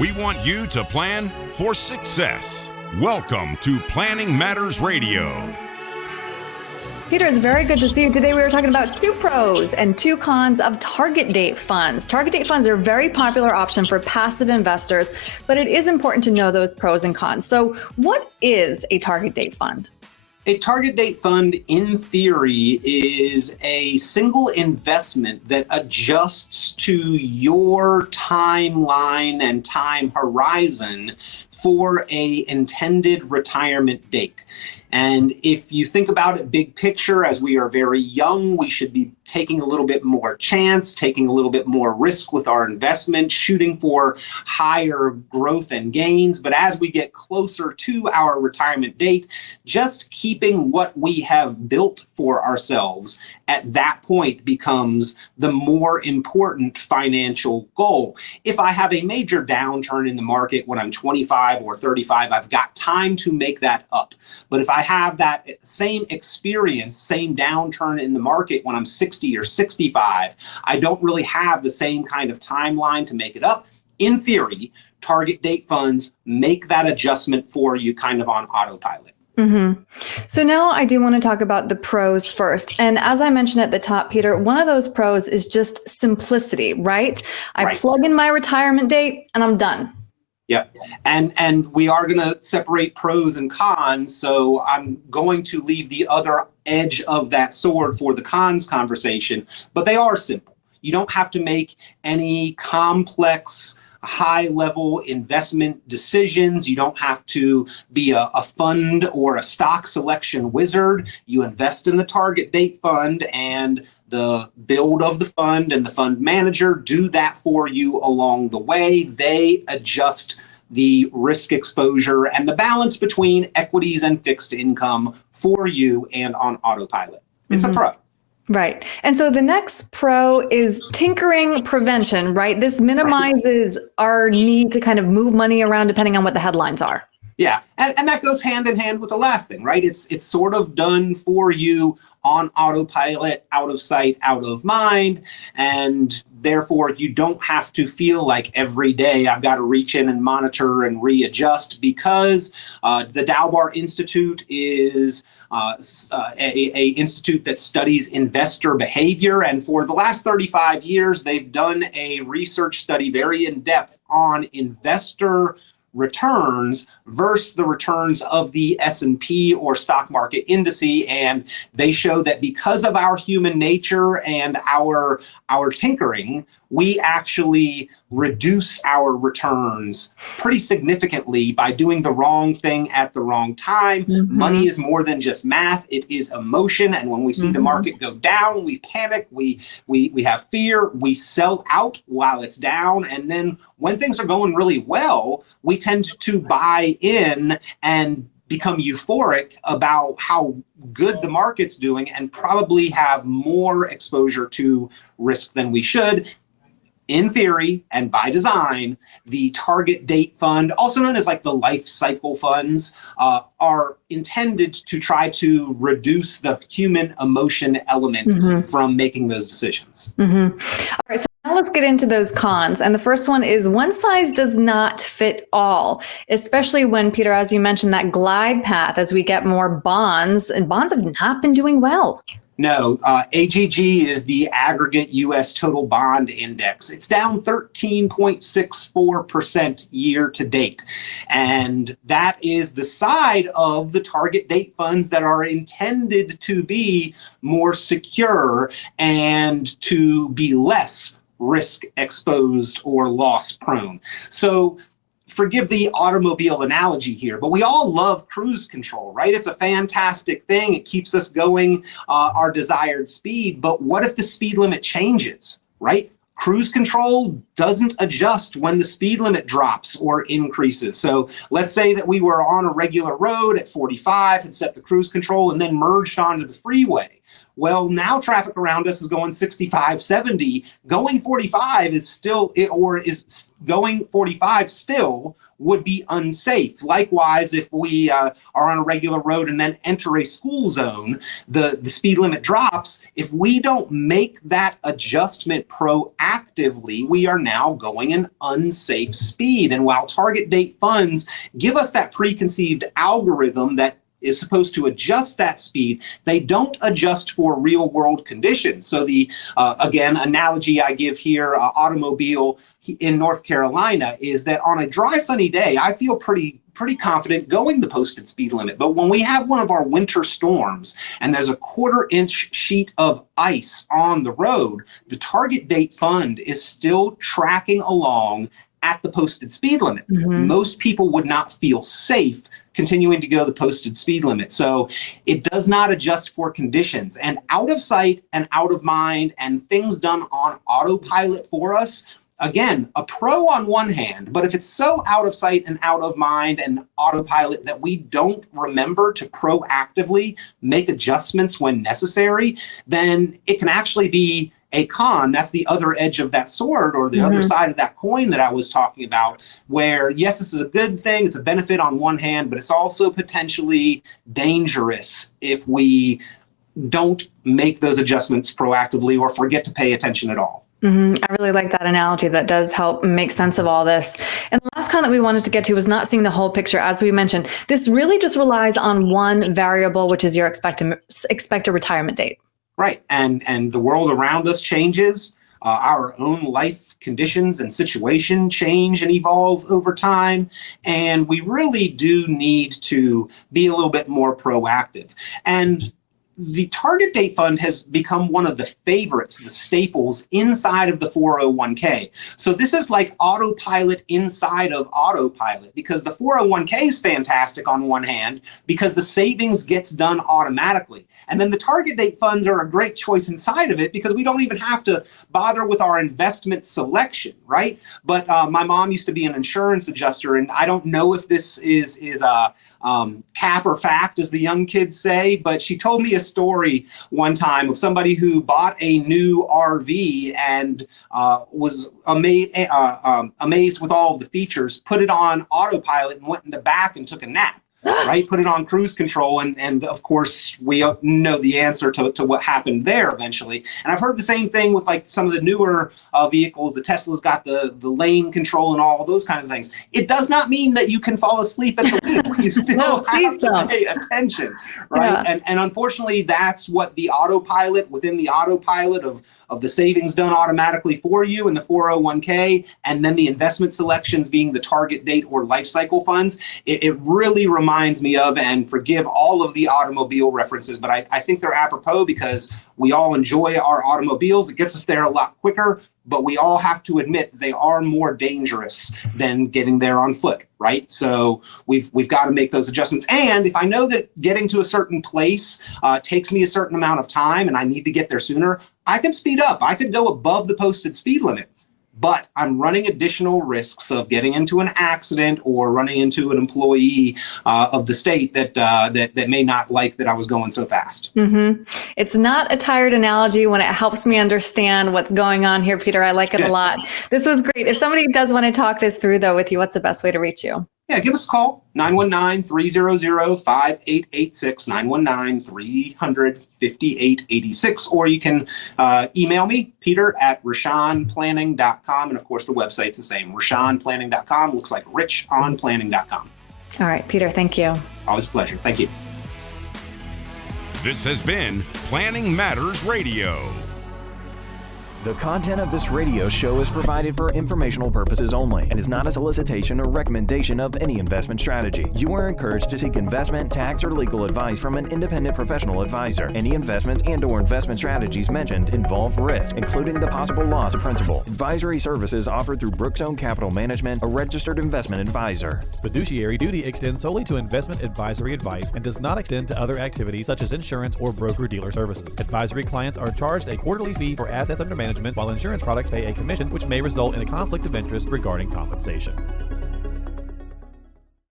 We want you to plan for success. Welcome to Planning Matters Radio. Peter, it's very good to see you. Today we were talking about 2 pros and 2 cons of target date funds. Target date funds are a very popular option for passive investors, but it is important to know those pros and cons. So what is a target date fund? A target date fund, in theory, is a single investment that adjusts to your timeline and time horizon for a intended retirement date. And if you think about it big picture, as we are very young, we should be taking a little bit more chance, taking a little bit more risk with our investment, shooting for higher growth and gains. But as we get closer to our retirement date, just keeping what we have built for ourselves at that point becomes the more important financial goal. If I have a major downturn in the market when I'm 25 or 35, I've got time to make that up. But if I have that same experience, same downturn in the market when I'm 60 or 65, I don't really have the same kind of timeline to make it up. In theory, target date funds make that adjustment for you kind of on autopilot. Mm-hmm. So now I do want to talk about the pros first. And as I mentioned at the top, Peter, one of those pros is just simplicity, right? I plug in my retirement date and I'm done. Yep. And we are going to separate pros and cons. So I'm going to leave the other edge of that sword for the cons conversation, but they are simple. You don't have to make any complex high-level investment decisions. You don't have to be a fund or a stock selection wizard. You invest in the target date fund, and the build of the fund and the fund manager do that for you along the way. They adjust the risk exposure and the balance between equities and fixed income for you and on autopilot. It's a pro. Right. And so the next pro is tinkering prevention, right? This minimizes our need to kind of move money around depending on what the headlines are. Yeah. And that goes hand in hand with the last thing, right? It's sort of done for you on autopilot, out of sight, out of mind. And therefore, you don't have to feel like every day I've got to reach in and monitor and readjust, because the Dalbar Institute is a institute that studies investor behavior. And for the last 35 years, they've done a research study very in depth on investor returns versus the returns of the S&P or stock market indice. And they show that because of our human nature and our tinkering, we actually reduce our returns pretty significantly by doing the wrong thing at the wrong time. Money is more than just math. It is emotion. And when we see the market go down, we panic, we have fear, we sell out while it's down. And then when things are going really well, we tend to buy in and become euphoric about how good the market's doing and probably have more exposure to risk than we should. In theory and by design, the target date fund, also known as like the life cycle funds, are intended to try to reduce the human emotion element from making those decisions. All right, so now let's get into those cons. And the first one is one size does not fit all, especially when, Peter, as you mentioned, that glide path as we get more bonds, and bonds have not been doing well. No, AGG is the aggregate U.S. total bond index. It's down 13.64% year to date. And that is the side of the target date funds that are intended to be more secure and to be less risk exposed or loss prone. So forgive the automobile analogy here, but we all love cruise control, right? It's a fantastic thing. It keeps us going our desired speed. But what if the speed limit changes, right? Cruise control doesn't adjust when the speed limit drops or increases. So let's say that we were on a regular road at 45 and set the cruise control and then merged onto the freeway. Well, now traffic around us is going 65, 70. Going 45 is still, going 45 still would be unsafe. Likewise, if we are on a regular road and then enter a school zone, the speed limit drops. If we don't make that adjustment proactively, we are now going an unsafe speed. And while target date funds give us that preconceived algorithm that is supposed to adjust that speed, they don't adjust for real world conditions. So the, again, analogy I give here, automobile in North Carolina, is that on a dry, sunny day, I feel pretty confident going the posted speed limit. But when we have one of our winter storms and there's a 1/4-inch sheet of ice on the road, the target date fund is still tracking along at the posted speed limit. Most people would not feel safe continuing to go the posted speed limit. So it does not adjust for conditions. And out of sight and out of mind and things done on autopilot for us, again, a pro on one hand, but if it's so out of sight and out of mind and autopilot that we don't remember to proactively make adjustments when necessary, then it can actually be a con. That's the other edge of that sword, or the other side of that coin that I was talking about, where yes, this is a good thing, it's a benefit on one hand, but it's also potentially dangerous if we don't make those adjustments proactively or forget to pay attention at all. I really like that analogy. That does help make sense of all this. And the last con that we wanted to get to was not seeing the whole picture. As we mentioned, this really just relies on one variable, which is your expected retirement date. Right. And the world around us changes. Our own life conditions and situation change and evolve over time. And we really do need to be a little bit more proactive. And the target date fund has become one of the favorites, the staples inside of the 401k. So this is like autopilot inside of autopilot, because the 401k is fantastic on one hand because the savings gets done automatically. And then the target date funds are a great choice inside of it because we don't even have to bother with our investment selection, right? But my mom used to be an insurance adjuster, and I don't know if this is cap or fact, as the young kids say, but she told me a story one time of somebody who bought a new RV and was amazed with all of the features, put it on autopilot and went in the back and took a nap. Right, put it on cruise control, and of course we know the answer to what happened there eventually. And I've heard the same thing with like some of the newer vehicles. The Tesla's got the lane control and all those kind of things. It does not mean that you can fall asleep at the wheel. You still have to pay attention, right? Yeah. And unfortunately, that's what the autopilot within the autopilot of the savings done automatically for you in the 401k, and then the investment selections being the target date or life cycle funds. It really reminds me of, and forgive all of the automobile references, but I think they're apropos because we all enjoy our automobiles. It gets us there a lot quicker, but we all have to admit they are more dangerous than getting there on foot, right? So we've got to make those adjustments. And if I know that getting to a certain place takes me a certain amount of time and I need to get there sooner, I can speed up. I could go above the posted speed limit, but I'm running additional risks of getting into an accident or running into an employee of the state that may not like that I was going so fast. It's not a tired analogy when it helps me understand what's going on here, Peter. I like it a lot. This was great. If somebody does want to talk this through, though, with you, what's the best way to reach you? Yeah, give us a call, 919-300-5886, 919-300-5886, or you can email me, peter@richonplanning.com, and of course the website's the same, richonplanning.com, looks like richonplanning.com. All right, Peter, thank you. Always a pleasure, thank you. This has been Planning Matters Radio. The content of this radio show is provided for informational purposes only and is not a solicitation or recommendation of any investment strategy. You are encouraged to seek investment, tax, or legal advice from an independent professional advisor. Any investments and/or investment strategies mentioned involve risk, including the possible loss of principal. Advisory services offered through Brookstone Capital Management, a registered investment advisor. Fiduciary duty extends solely to investment advisory advice and does not extend to other activities such as insurance or broker-dealer services. Advisory clients are charged a quarterly fee for assets under management, while insurance products pay a commission, which may result in a conflict of interest regarding compensation.